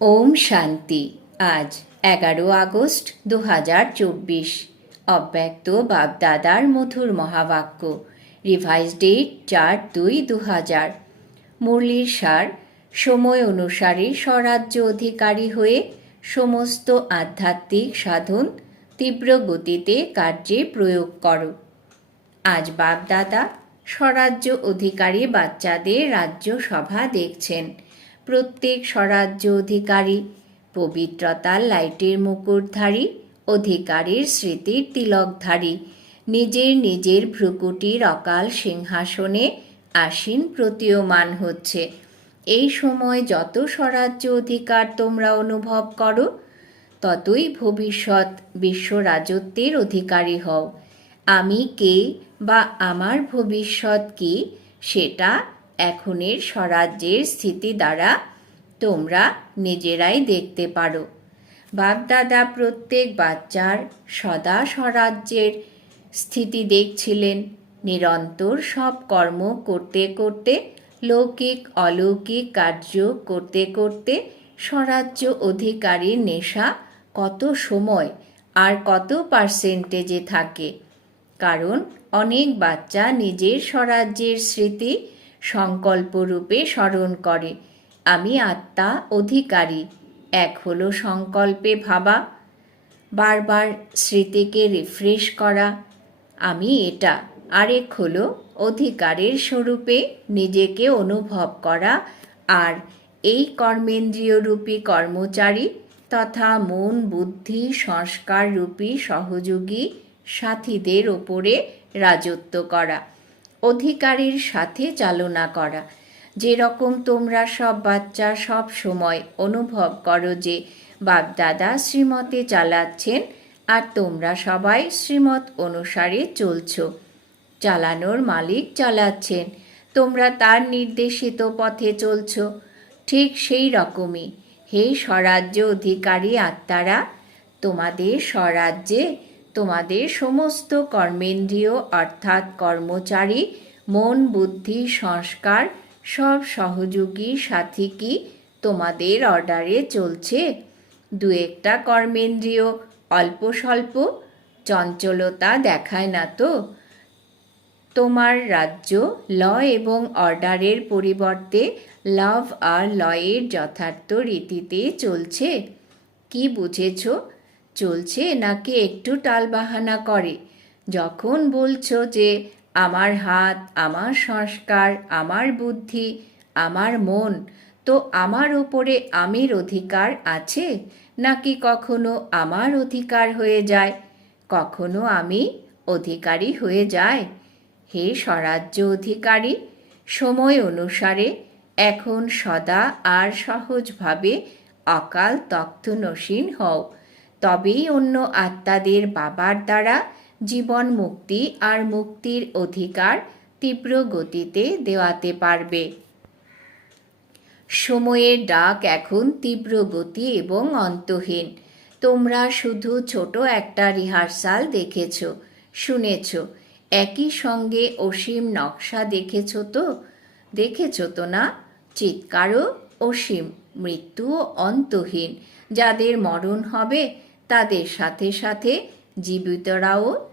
ওম শান্তি। আজ এগারো আগস্ট দু হাজার চব্বিশ। অব্যক্ত বাপদাদার মধুর মহাবাক্য। রিভাইজ ডেট চার দুই দু হাজার মুরলির সার, সময় অনুসারে স্বরাজ্য অধিকারী হয়ে সমস্ত আধ্যাত্মিক সাধন তীব্র গতিতে কার্যে প্রয়োগ করো। আজ বাপদাদা স্বরাজ্য অধিকারী বাচ্চাদের রাজ্য সভা দেখছেন। প্রত্যেক স্বরাজ্য অধিকারী পবিত্রতার লাইটের মুকুটধারী, অধিকারীর স্মৃতির তিলকধারী, নিজের নিজের ভ্রুকুটির অকাল সিংহাসনে আসীন প্রতীয়মান হচ্ছে। এই সময় যত স্বরাজ্য অধিকার তোমরা অনুভব করো, ততই ভবিষ্যৎ বিশ্ব রাজত্বের অধিকারী হও। আমি কে বা আমার ভবিষ্যৎ কি, সেটা এখনের স্বরাজ্যের স্থিতি দ্বারা তোমরা নিজেরাই দেখতে পারো। বাপদাদা প্রত্যেক বাচ্চার সদা স্বরাজ্যের স্থিতি দেখছিলেন। নিরন্তর সব কর্ম করতে করতে, লৌকিক, অলৌকিক কার্য করতে করতে স্বরাজ্য অধিকারীর নেশা কত সময় আর কত পার্সেন্টেজে থাকে। কারণ অনেক বাচ্চা নিজের স্বরাজ্যের স্মৃতি সংকল্পরূপে স্মরণ করে। আমি আত্মা অধিকারী। এক হলো সংকল্পে ভাবা। বারবার স্মৃতিকে রিফ্রেশ করা। আমি এটা। আরেক হলো অধিকারের স্বরূপে নিজেকে অনুভব করা। আর এই কর্মেন্দ্রিয়রূপী কর্মচারী তথা মন, বুদ্ধি সংস্কার রূপী সহযোগী সাথীদের ওপরে রাজত্ব করা। অধিকারীর সাথে চালনা করা। যেরকম তোমরা সব বাচ্চা সব সময় অনুভব করো যে বাপদাদা শ্রীমতে চালাচ্ছেন আর তোমরা সবাই শ্রীমত অনুসারে চলছ। চালানোর মালিক চালাচ্ছেন। তোমরা তার নির্দেশিত পথে চলছ। ঠিক সেই রকমই। হে স্বরাজ্য অধিকারী আত্মারা, তোমাদের স্বরাজ্যে তোমাদের সমস্ত কর্মেন্দ্রিয় অর্থাৎ কর্মচারী, মন, বুদ্ধি, সংস্কার, সব সহযোগী সাথী কি তোমাদের অর্ডারে চলছে? দু একটা কর্মেন্দ্রিয়, অল্প স্বল্প, চঞ্চলতা দেখায় না তো? তোমার রাজ্য, ল এবং অর্ডারের পরিবর্তে লাভ আর লয়ের যথার্থ রীতিতে চলছে। কি বুঝেছ? চলছে নাকি একটু টালবাহানা করে? যখন বলছো যে আমার হাত, আমার সংস্কার, আমার বুদ্ধি, আমার মন, তো আমার ওপরে আমির অধিকার আছে? নাকি কখনো আমার অধিকার হয়ে যায়? কখনো আমি অধিকারী হয়ে যায় হে স্বরাজ্য অধিকারী, সময় অনুসারে এখন সদা আর সহজভাবে অকাল তক্তনসীন হও। তবেই অন্য আত্মাদের বাবার দ্বারা জীবন মুক্তি আর মুক্তির অধিকার তীব্র গতিতে দেওয়াতে পারবে। সময়ের ডাক এখন তীব্র গতি এবং অন্তহীন। তোমরা শুধু ছোট একটা রিহার্সাল দেখেছ, শুনেছ। একই সঙ্গে অসীম নকশা দেখেছ তো? দেখেছ তো না? চিৎকারও অসীম, মৃত্যুও অন্তহীন। যাদের মরণ হবে তাদের সাথে সাথে জীবিতরাও।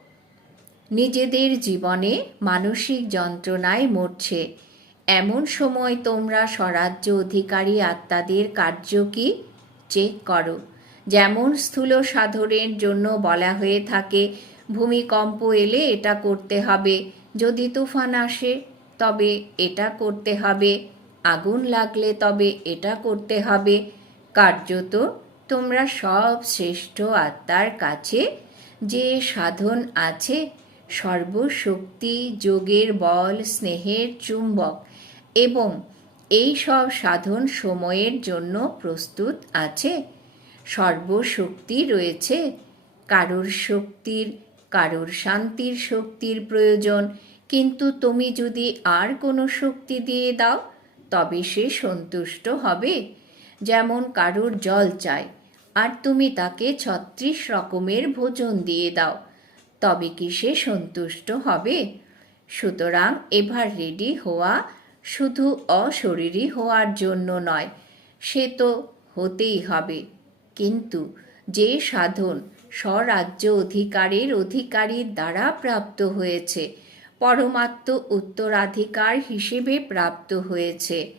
নিজেদের জীবনে মানসিক যন্ত্রণায় মরছে। এমন সময় তোমরা স্বরাজ্য অধিকারী আত্মাদের কার্য কি? চেক করো। যেমন স্থূল সাধনের জন্য বলা হয়ে থাকে, ভূমিকম্প এলে এটা করতে হবে। যদি তুফান আসে, তবে এটা করতে হবে। আগুন লাগলে তবে এটা করতে হবে। কার্যত তোমরা সব শ্রেষ্ঠ আত্মার কাছে যে সাধন আছে, সর্বশক্তি, যোগের বল, স্নেহের চুম্বক এবং এই সব সাধন সময়ের জন্য প্রস্তুত আছে। সর্বশক্তি রয়েছে। কারোর শক্তির, কারোর শান্তির শক্তির প্রয়োজন। কিন্তু তুমি যদি আর কোনো শক্তি দিয়ে দাও, তবে সে সন্তুষ্ট হবে। যেমন কারোর জল চাই আর তুমি তাকে ছত্রিশ রকমের ভোজন দিয়ে দাও, তবে কি সে সন্তুষ্ট হবে? সুতরাং এবার রেডি হওয়া শুধু অশরীরী হওয়ার জন্য নয়, সে তো হতেই হবে। কিন্তু যে সাধন স্বরাজ্য অধিকারের অধিকারীর দ্বারা প্রাপ্ত হয়েছে, পরমাত্ম উত্তরাধিকার হিসেবে প্রাপ্ত হয়েছে।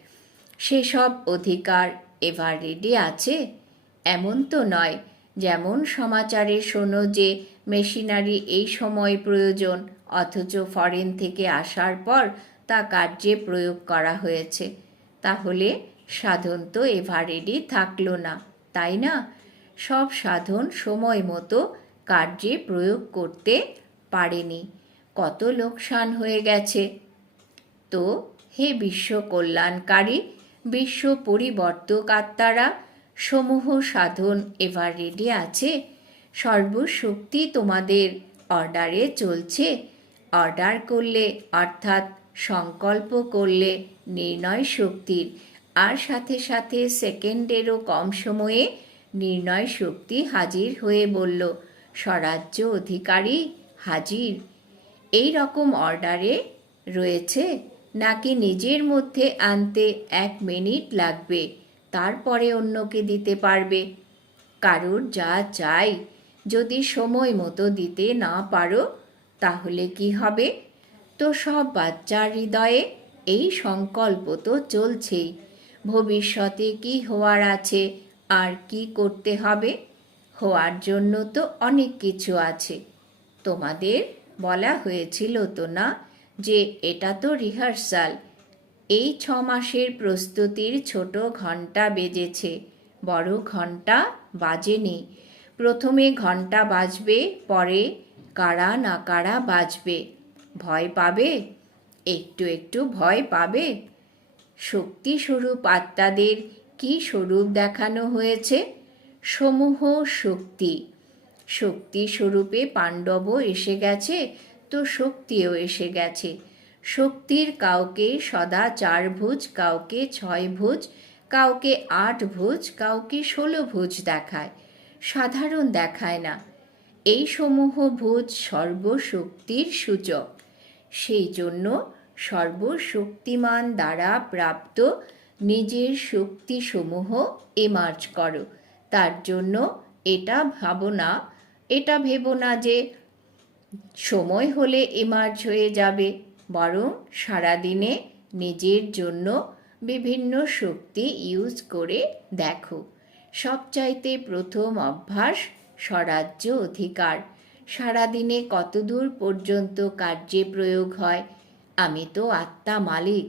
সেসব অধিকার এবার রেডি আছে? এমন তো নয়, যেমন সমাচারে শোনো যে মেশিনারি এই সময় প্রয়োজন, অথচ ফরেন থেকে আসার পর তা কার্যে প্রয়োগ করা হয়েছে। তাহলে সাধন তো এভারেডি থাকল না, তাই না? সব সাধন সময় মতো কার্যে প্রয়োগ করতে পারেনি। কত লোকসান হয়ে গেছে। তো হে বিশ্ব কল্যাণকারী বিশ্ব পরিবর্তক আত্মারা সমূহ সাধন এবার রেডি আছে। সর্বশক্তি তোমাদের অর্ডারে চলছে। অর্ডার করলে, অর্থাৎ সংকল্প করলে নির্ণয় শক্তির। আর সাথে সাথে সেকেন্ডেরও কম সময়ে নির্ণয় শক্তি হাজির হয়ে বলল, স্বরাজ্য অধিকারী হাজির। এই রকম অর্ডারে রয়েছে। নাকি নিজের মধ্যে আনতে এক মিনিট লাগবে? তারপরে অন্যকে দিতে পারবে। কারুর যা চাই, যদি সময় মতো দিতে না পারো, তাহলে কি হবে? তো সব বাচ্চার হৃদয়ে এই সংকল্প তো চলছেই। ভবিষ্যতে কি হওয়ার আছে, আর কি করতে হবে? হওয়ার জন্য তো অনেক কিছু আছে। তোমাদের বলা হয়েছিল তো না, যে এটা তো রিহার্সাল। এই ছ মাসের প্রস্তুতির ছোট ঘণ্টা বেজেছে। বড় ঘণ্টা বাজেনি। প্রথমে ঘণ্টা বাজবে, পরে কারা না কারা বাজবে। ভয় পাবে? একটু একটু ভয় পাবে? শক্তি স্বরূপ আত্মাদের কি স্বরূপ দেখানো হয়েছে? সমূহ শক্তি। শক্তি স্বরূপে পাণ্ডবও এসে গেছে, তো শক্তিও এসে গেছে। শক্তির কাউকে সদা চার ভুজ, কাউকে ছয় ভুজ, কাউকে আট ভুজ, কাউকে ষোলো ভুজ দেখায়। সাধারণ দেখায় না। এই সমূহ ভুজ সর্বশক্তির সূচক। সেই জন্য সর্বশক্তিমান দ্বারা প্রাপ্ত নিজের শক্তিসমূহ এমার্জ করো। তার জন্য এটা ভাবো না। এটা ভেবো না যে সময় হলে এমার্জ হয়ে যাবে। বরং সারাদিনে নিজের জন্য বিভিন্ন শক্তি ইউজ করে দেখো। সবচাইতে প্রথম অভ্যাস স্বরাজ্য অধিকার। সারাদিনে কতদূর পর্যন্ত কার্যে প্রয়োগ হয়? আমি তো আত্মা মালিক,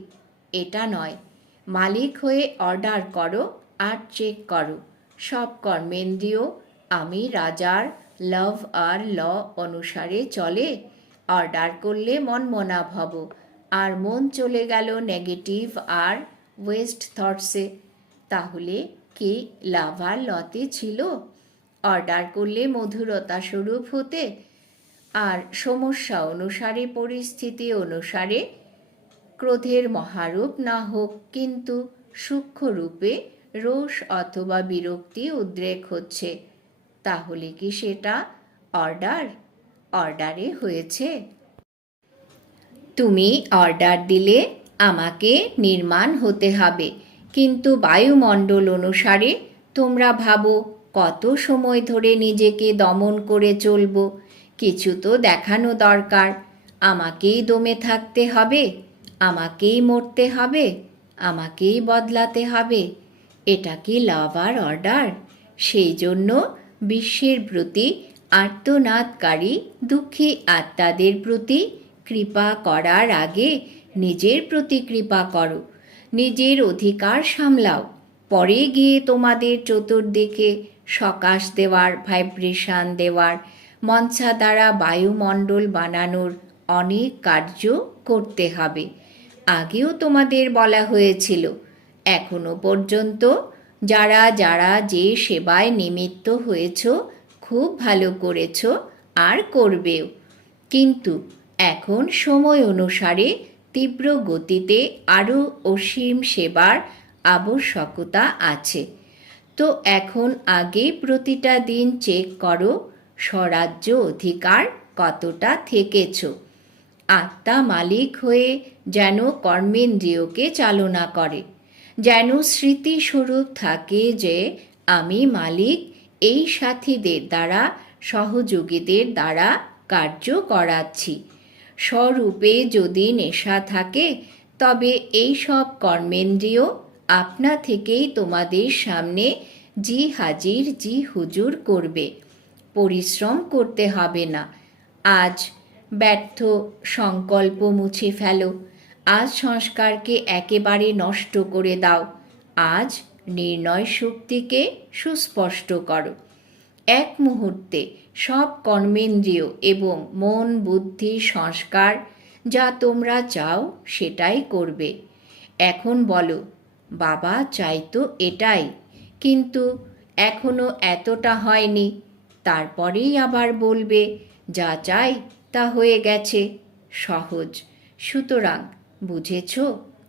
এটা নয়। মালিক হয়ে অর্ডার করো আর চেক করো। সব কর্মেন্দ্রিয়, আমি রাজার লাভ আর ল অনুসারে চলে। অর্ডার করলে মন মনা ভব আর মন চলে গেল নেগেটিভ আর ওয়েস্ট থটসে তাহলে কি লাভ আর লতে ছিল? অর্ডার করলে মধুরতা স্বরূপ হতে। আর সমস্যা অনুসারে, পরিস্থিতি অনুসারে ক্রোধের মহারূপ না হোক, কিন্তু সূক্ষ্ম রূপে রোষ অথবা বিরক্তি উদ্রেক হচ্ছে। তাহলে কি সেটা অর্ডার? অর্ডারে হয়েছে। তুমি অর্ডার দিলে আমাকে নির্মাণ হতে হবে, কিন্তু বায়ুমণ্ডল অনুসারে তোমরা ভাবো কত সময় ধরে নিজেকে দমন করে চলবো, কিছু তো দেখানো দরকার। আমাকেই দমে থাকতে হবে, আমাকেই মরতে হবে, আমাকেই বদলাতে হবে। এটা কি লাভ আর অর্ডার? সেই জন্য বিশ্বের প্রতি আর্তনাদকারী দুঃখী আত্মাদের প্রতি কৃপা করার আগে নিজের প্রতি কৃপা করো। নিজের অধিকার সামলাও। পরে গিয়ে তোমাদের চতুর্দিকে সকাশ দেওয়ার, ভাইব্রেশন দেওয়ার মঞ্চা দ্বারা বায়ুমণ্ডল বানানোর অনেক কার্য করতে হবে। আগেও তোমাদের বলা হয়েছিল, এখনও পর্যন্ত যারা যারা যে সেবায় নিমিত্ত হয়েছ খুব ভালো করেছ, আর করবেও। কিন্তু এখন সময় অনুসারে তীব্র গতিতে আরও অসীম সেবার আবশ্যকতা আছে। তো এখন আগে প্রতিটা দিন চেক করো, স্বরাজ্য অধিকার কতটা থেকেছ। আত্মা মালিক হয়ে যেন কর্মেন্দ্রিয়কে চালনা করে। যেন স্মৃতিস্বরূপ থাকে যে, আমি মালিক এই সাথীদের দ্বারা, সহযোগীদের দ্বারা কার্য করাচ্ছি। স্বরূপে যদি নেশা থাকে, তবে এই সব কর্মেন্দ্রিয় আপনা থেকেই তোমাদের সামনে জি হাজির, জি হুজুর করবে। পরিশ্রম করতে হবে না। আজ ব্যর্থ সংকল্প মুছে ফেলো। আজ সংস্কারকে একেবারে নষ্ট করে দাও। আজ নির্ণয় শক্তিকে সুস্পষ্ট করো। এক মুহূর্তে সব কর্মেন্দ্রিয় এবং মন, বুদ্ধি, সংস্কার যা তোমরা চাও সেটাই করবে। এখন বলো, বাবা চাইতো এটাই, কিন্তু এখনও এতটা হয়নি। তারপরেই আবার বলবে, যা চাই তা হয়ে গেছে। সহজ। সুতরাং বুঝেছ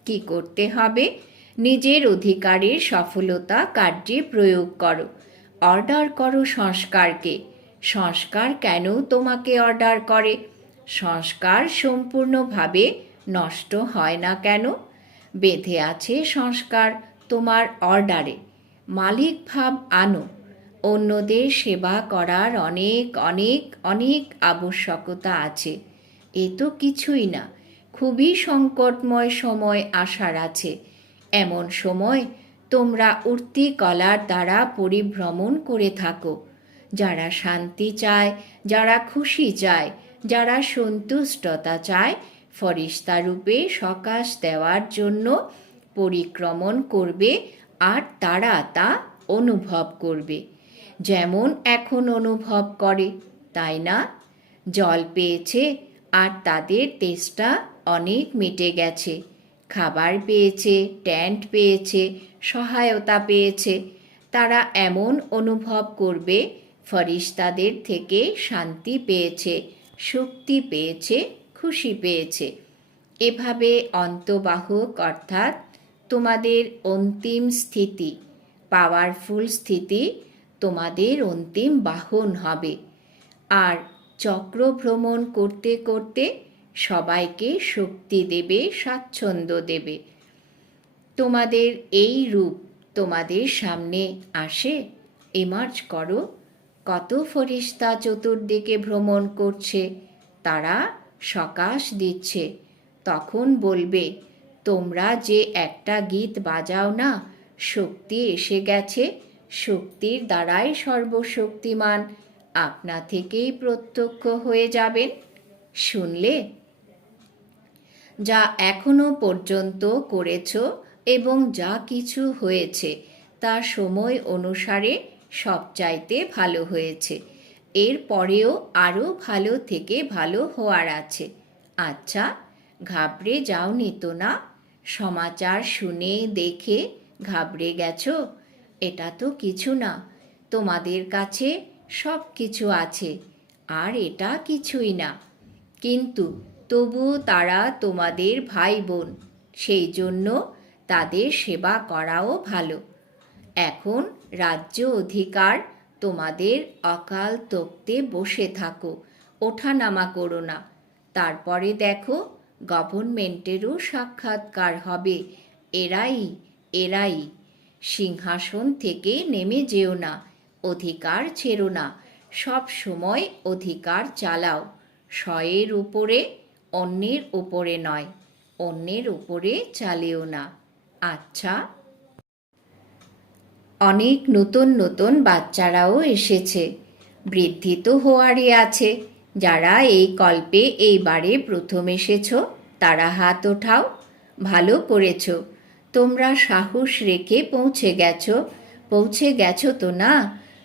কি করতে হবে? নিজের অধিকারের সফলতা কার্যে প্রয়োগ করো। অর্ডার করো সংস্কারকে। সংস্কার কেন তোমাকে অর্ডার করে? সংস্কার সম্পূর্ণভাবে নষ্ট হয় না কেন? বেঁধে আছে সংস্কার তোমার অর্ডারে। মালিক ভাব আনো। অন্যদের সেবা করার অনেক অনেক অনেক আবশ্যকতা আছে। এ তো কিছুই না। খুবই সংকটময় সময় আসার আছে। এমন সময় তোমরা উঠতি কলার দ্বারা পরিভ্রমণ করে থাকো। যারা শান্তি চায়, যারা খুশি চায়, যারা সন্তুষ্টতা চায়, ফরিস্তা রূপে সকাশ দেওয়ার জন্য পরিক্রমণ করবে আর তারা তা অনুভব করবে। যেমন এখন অনুভব করে, তাই না? জল পেয়েছে আর তাদের তেষ্টা অনেক মিটে গেছে। খাবার পেয়েছে ট্যান্ট পেয়েছে, সহায়তা পেয়েছে। তারা এমন অনুভব করবে, ফরিস্তাদের থেকে শান্তি পেয়েছে, শক্তি পেয়েছে, খুশি পেয়েছে। এভাবে অন্তবাহক অর্থাৎ তোমাদের অন্তিম স্থিতি পাওয়ারফুল স্থিতি, তোমাদের অন্তিম বাহন হবে। আর চক্র ভ্রমণ করতে করতে সবাইকে শক্তি দেবে, স্বাচ্ছন্দ্য দেবে। তোমাদের এই রূপ তোমাদের সামনে আসে। এমার্জ করো, কত ফরিস্তা চতুর্দিকে ভ্রমণ করছে, তারা সকাশ দিচ্ছে। তখন বলবে, তোমরা যে একটা গীত বাজাও না, শক্তি এসে গেছে, শক্তির দ্বারাই সর্বশক্তিমান। আপনা থেকেই প্রত্যক্ষ হয়ে যাবেন। শুনলে যা এখনও পর্যন্ত করেছ এবং যা কিছু হয়েছে তা সময় অনুসারে সবচাইতে ভালো হয়েছে। এর পরেও আরও ভালো থেকে ভালো হওয়ার আছে। আচ্ছা ঘাবড়ে যাওনি তো না? সমাচার শুনে দেখে ঘাবড়ে গেছো? এটা তো কিছু না। তোমাদের কাছে সব কিছু আছে, আর এটা কিছুই না। কিন্তু তবু তারা তোমাদের ভাই বোন সেই জন্য তাদের সেবা করাও ভালো। এখন রাজ্য অধিকার তোমাদের অকাল তক্তে বসে থাকো, ওঠানামা করো না। তারপরে দেখো, গভর্নমেন্টেরও সাক্ষাৎকার হবে। এরাই এরাই। সিংহাসন থেকে নেমে যেও না, অধিকার ছেড়ো না। সব সময় অধিকার চালাও। শয়ের উপরে অন্যের উপরে নয়, অন্যের উপরে চালিও না। আচ্ছা। অনেক নতুন নতুন বাচ্চারাও এসেছে। বৃদ্ধি তো হওয়ারই আছে। যারা এই কল্পে এইবারে প্রথম এসেছ, তারা হাত ওঠাও। ভালো করেছ। তোমরা সাহস রেখে পৌঁছে গেছো। পৌঁছে গেছো তো না?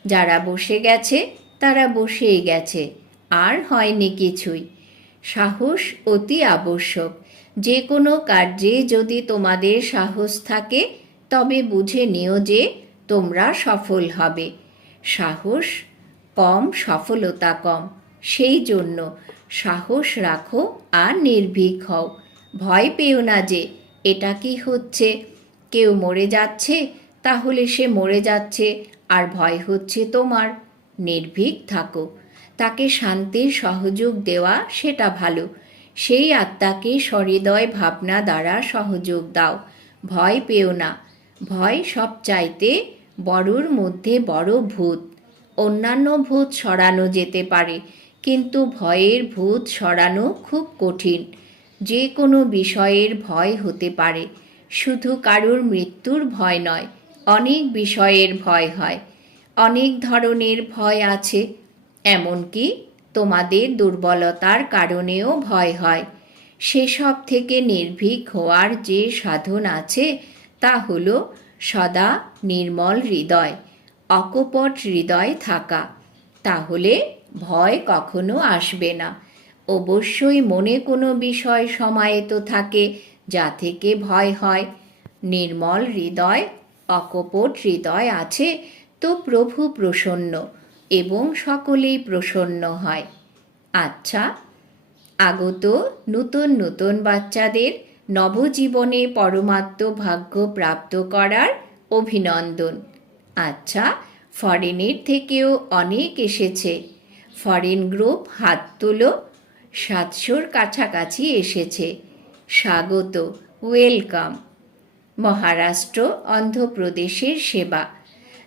যারা বসে গেছে, তারা বসেই গেছে। আর হয়নি কিছুই। সাহস অতি আবশ্যক। যে কোনো কার্যে যদি তোমাদের সাহস থাকে, তবে বুঝে নিও যে তোমরা সফল হবে। সাহস কম, সফলতা কম। সেই জন্য সাহস রাখো আর নির্ভীক হও। ভয় পেও না যে এটা কি হচ্ছে। কেউ মরে যাচ্ছে, তাহলে সে মরে যাচ্ছে, আর ভয় হচ্ছে তোমার। নির্ভীক থাকো। তাকে শান্তির সহযোগ দেওয়া সেটা ভালো। সেই আত্মাকে সহৃদয় ভাবনা দ্বারা সহযোগ দাও। ভয় পেও না। ভয় সব চাইতে বড়র মধ্যে বড় ভূত। অন্যান্য ভূত সরানো যেতে পারে, কিন্তু ভয়ের ভূত সরানো খুব কঠিন। যে কোনো বিষয়ের ভয় হতে পারে। শুধু কারুর মৃত্যুর ভয় নয়, অনেক বিষয়ের ভয় হয়। অনেক ধরনের ভয় আছে এমনকি তোমাদের দুর্বলতার কারণেও ভয় হয়। সেসব থেকে নির্ভীক হওয়ার যে সাধন আছে, তা হল সদা নির্মল হৃদয়, অকপট হৃদয় থাকা। তাহলে ভয় কখনো আসবে না। অবশ্যই মনে কোনো বিষয় সমাহিত থাকে, যা থেকে ভয় হয়। নির্মল হৃদয়, অকপট হৃদয় আছে, তো প্রভু প্রসন্ন। এবং সকলেই প্রসন্ন হয়। আচ্ছা আগত নতুন নতুন বাচ্চাদের নবজীবনে পরমাত্ম ভাগ্য প্রাপ্ত করার অভিনন্দন। আচ্ছা ফরেনের থেকেও অনেক এসেছে। ফরেন গ্রুপ হাত তুলো, সাতশোর কাছাকাছি এসেছে। স্বাগত, ওয়েলকাম। মহারাষ্ট্র, অন্ধ্রপ্রদেশের সেবা।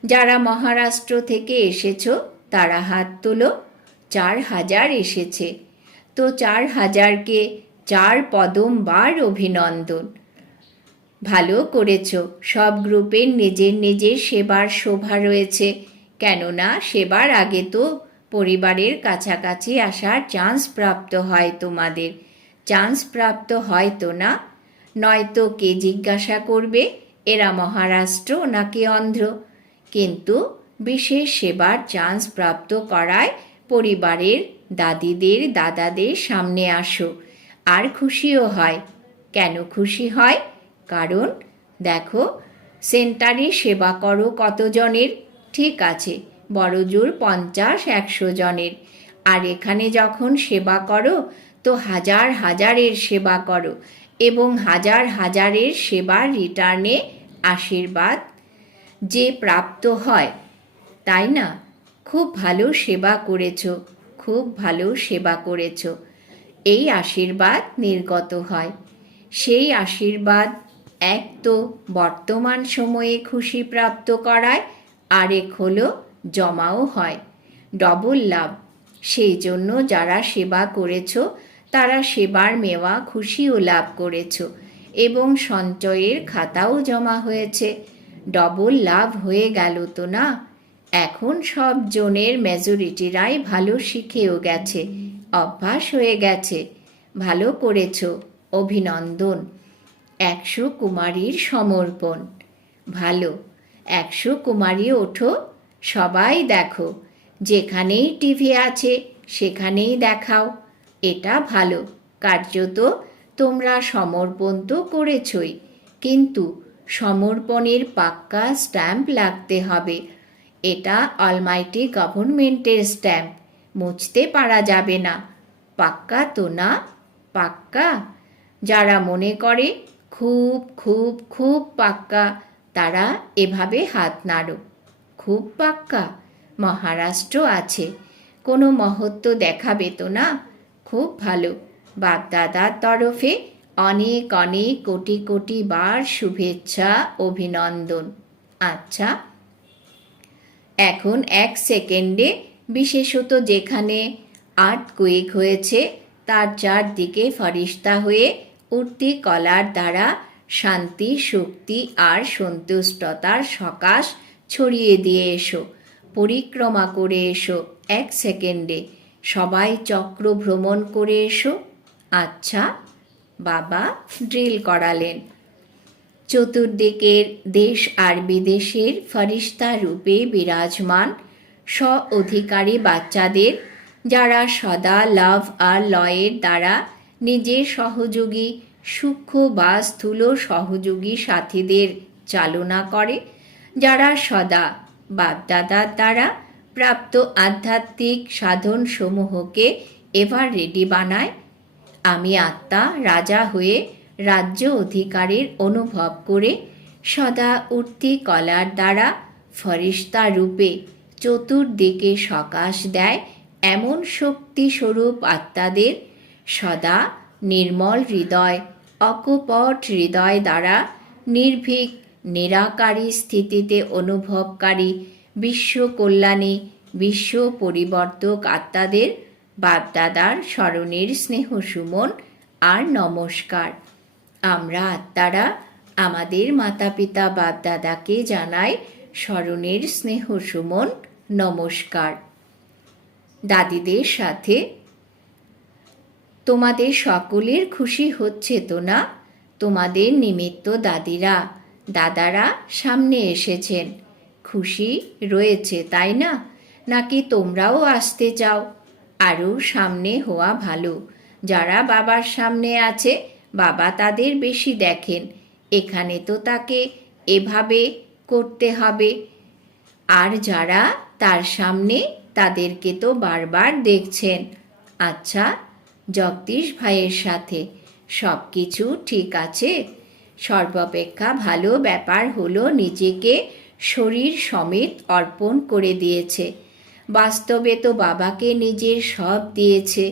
যারা মহারাষ্ট্র থেকে এসেছ তারা হাত তোলো, চার হাজার এসেছে। তো চার হাজারকে চার পদম বার অভিনন্দন। ভালো করেছ, সব গ্রুপের নিজের নিজের সেবার শোভা রয়েছে। কেননা সেবার আগে তো পরিবারের কাছাকাছি আসার চান্স প্রাপ্ত হয় তোমাদের। চান্স প্রাপ্ত হয় তো না। নয়তো কে জিজ্ঞাসা করবে, এরা মহারাষ্ট্র নাকি অন্ধ্র? কিন্তু বিশেষ সেবার চান্স প্রাপ্ত করায় পরিবারের দাদিদের, দাদাদের সামনে আসো। আর খুশিও হয়। কেন খুশি হয়? কারণ দেখো, সেন্টারে সেবা করো কতজনের? ঠিক আছে বড়জোর পঞ্চাশ, একশো জনের। আর এখানে যখন সেবা করো, তো হাজার হাজারের সেবা করো এবং হাজার হাজারের সেবার রিটার্নে আশীর্বাদ যে প্রাপ্ত হয়। তাই না? খুব ভালো সেবা করেছ, খুব ভালো সেবা করেছ। এই আশীর্বাদ নির্গত হয়। সেই আশীর্বাদ এক তো বর্তমান সময়ে খুশি প্রাপ্ত করায়, আরেক হলো জমাও হয়। ডবল লাভ। সেই জন্য যারা সেবা করেছ, তারা সেবার মেওয়া খুশিও লাভ করেছ এবং সঞ্চয়ের খাতাও জমা হয়েছে। ডবল লাভ হয়ে গেল তো না? এখন সব জনের মেজরিটিরাই ভালো শিখেও গেছে, অভ্যাস হয়ে গেছে। ভালো করেছ, অভিনন্দন। একশো কুমারীর সমর্পণ। ভালো, একশো কুমারী ওঠো, সবাই দেখো। যেখানেই টিভি আছে, সেখানেই দেখাও। এটা ভালো, কার্যত তোমরা সমর্পণ তো করেছই। কিন্তু সমর্পণের পাক্কা স্ট্যাম্প লাগতে হবে। এটা অলমাইটি গভর্নমেন্টের স্ট্যাম্প মুছতে পারা যাবে না। পাক্কা তো না? পাক্কা? যারা মনে করে, খুব খুব খুব পাক্কা, তারা এভাবে হাত নাড়ো। খুব পাক্কা? মহারাষ্ট্র আছে। কোনো মহত্ব দেখাবে তো না? খুব ভালো। বাপদাদার তরফে অনেক অনেক কোটি কোটি বার শুভেচ্ছা, অভিনন্দন। আচ্ছা। এখন এক সেকেন্ডে বিশেষত যেখানে আর্ট কুইক হয়েছে, তার চারদিকে ফরিস্তা হয়ে উঠতি কলার দ্বারা শান্তি, শক্তি আর সন্তুষ্টতার সকাশ ছড়িয়ে দিয়ে এসো, পরিক্রমা করে এসো এক সেকেন্ডে, সবাই চক্র ভ্রমণ করে এসো। আচ্ছা বাবা, ড্রিল করালেন। চতুর্দিকের দেশ আর বিদেশের ফরিস্তা রূপে বিরাজমান স্ব অধিকারী বাচ্চাদের, যারা সদা লাভ আর লয়ের দ্বারা নিজের সহযোগী, সূক্ষ্ম বা স্থূল সহযোগী সাথীদের চালনা করে, যারা সদা বাপদাদার দ্বারা প্রাপ্ত আধ্যাত্মিক সাধন সমূহকে এভার রেডি বানায়। আমি আত্মা, রাজা হয়ে রাজ্য অধিকারের অনুভব করে সদা উঠতি কলার দ্বারা ফরিস্তা রূপে। চতুর্দিকে সকাশ দেয় এমন শক্তিস্বরূপ আত্মাদের, সদা নির্মল হৃদয়, অকপট হৃদয় দ্বারা নির্ভীক, নিরাকারী স্থিতিতে অনুভবকারী বিশ্ব কল্যাণী বিশ্ব পরিবর্তক আত্মাদের বাপদাদার স্মরণের স্নেহ সুমন আর নমস্কার। আমরা আত্মারা আমাদের মাতা পিতা বাপদাদাকে জানাই স্মরণের স্নেহ সুমন, নমস্কার। দাদিদের সাথে তোমাদের সকলের খুশি হচ্ছে তো না? তোমাদের নিমিত্ত দাদিরা, দাদারা সামনে এসেছেন। খুশি রয়েছে, তাই না? নাকি তোমরাও আসতে চাও? আরও সামনে হওয়া ভালো। যারা বাবার সামনে আছে বাবা তাদের বেশি দেখেন। এখানে তো তাকে এভাবে করতে হবে। আর যারা তার সামনে তাদেরকে তো বারবার দেখছেন। আচ্ছা জগদীশ ভাইয়ের সাথে সব কিছু ঠিক আছে? সর্বাপেক্ষা ভালো ব্যাপার হলো নিজেকে শরীর সমেত অর্পণ করে দিয়েছে। বাস্তবে তো বাবাকে নিজের সব দিয়েছে।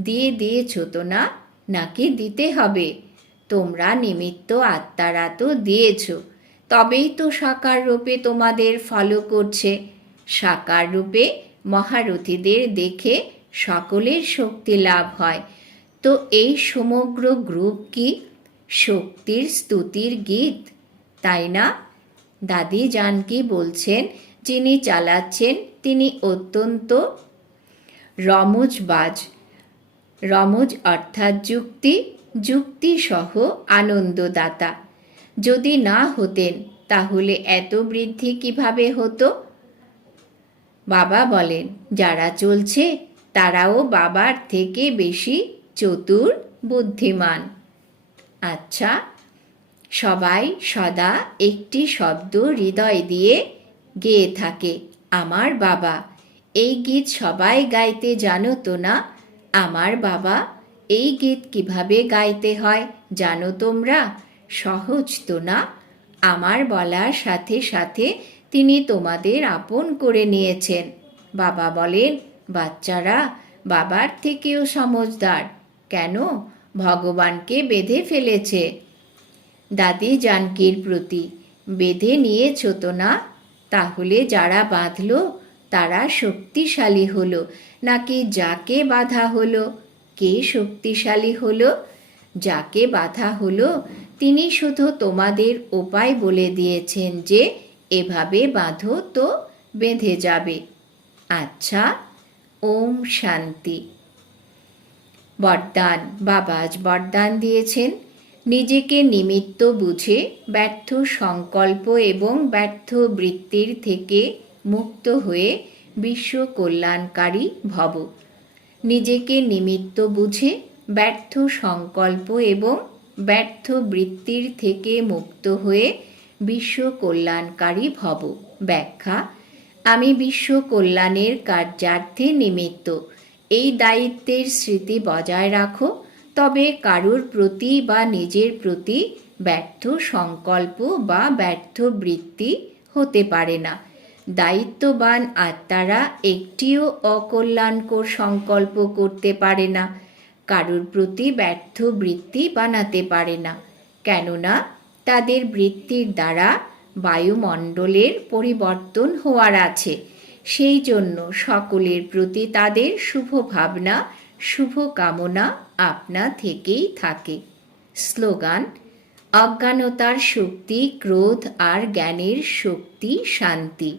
দিয়ে দিয়েছ তো না? নাকি দিতে হবে। তোমরা নিমিত্ত আত্মারা তো দিয়েছ। তবেই তো সাকার রূপে তোমাদের ফলো করছে। সাকার রূপে মহারথীদের দেখে সকলের শক্তি লাভ হয়। তো এই সমগ্র গ্রুপ কি? শক্তির স্তুতির গীত? তাই না? দাদি জানকি বলছেন, যিনি চালাচ্ছেন তিনি অত্যন্ত রমজবাজ। রমজ অর্থাৎ যুক্তি যুক্তি সহ আনন্দদাতা। যদি না হতেন, তাহলে এত বৃদ্ধি কীভাবে হতো? বাবা বলেন, যারা চলছে, তারাও বাবার থেকে বেশি চতুর বুদ্ধিমান। আচ্ছা সবাই সদা একটি শব্দ হৃদয় দিয়ে গেয়ে থাকে, আমার বাবা, এই গীত সবাই গাইতে জানো তো না? আমার বাবা এই গীত কীভাবে গাইতে হয় জানো তোমরা? সহজ তো না? আমার বলার সাথে সাথে তিনি তোমাদের আপন করে নিয়েছেন। বাবা বলেন, বাচ্চারা, বাবার থেকেও সমজদার। কেন? ভগবানকে বেঁধে ফেলেছে। দাদি জানকীর প্রতি, বেঁধে নিয়েছ তো না? তাহলে যারা বাঁধল তারা শক্তিশালী হলো। নাকি যাকে বাধা হলো? কে শক্তিশালী হলো? যাকে বাধা হলো? তিনি শুধু তোমাদের উপায় বলে দিয়েছেন যে, এভাবে বাঁধো তো বেঁধে যাবে। আচ্ছা ওম শান্তি। বরদান, বাবা বরদান দিয়েছেন। নিজেকে নিমিত্ত বুঝে ব্যর্থ সংকল্প এবং ব্যর্থ বৃত্তির থেকে মুক্ত হয়ে বিশ্ব কল্যাণকারী ভব। নিজেকে নিমিত্ত বুঝে ব্যর্থ সংকল্প এবং ব্যর্থ বৃত্তির থেকে মুক্ত হয়ে বিশ্ব কল্যাণকারী ভব। ব্যাখ্যা, আমি বিশ্ব কল্যাণের কার্যার্থে নিমিত্ত। এই দায়িত্বের স্মৃতি বজায় রাখো, তবে কারুর প্রতি বা নিজের প্রতি ব্যর্থ সংকল্প বা ব্যর্থ বৃত্তি হতে পারে না। দায়িত্ববান আত্মারা একটিও অকল্যাণকর সংকল্প করতে পারে না। কারুর প্রতি ব্যর্থ বৃত্তি বানাতে পারে না। কেননা, তাদের বৃত্তির দ্বারা বায়ুমণ্ডলের পরিবর্তন হওয়ার আছে। সেই জন্য সকলের প্রতি তাদের শুভ ভাবনা, শুভ কামনা আপনা থেকেই থাকে। স্লোগান, অজ্ঞানতার শক্তি, ক্রোধ আর জ্ঞানের শক্তি, শান্তি।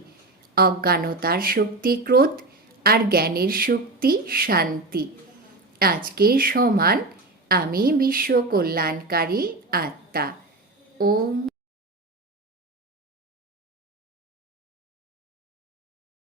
অজ্ঞানতার শক্তি ক্রোধ আর জ্ঞানের শক্তি শান্তি। আজকে সমান আমি বিশ্ব কল্যাণকারী আত্মা। ওম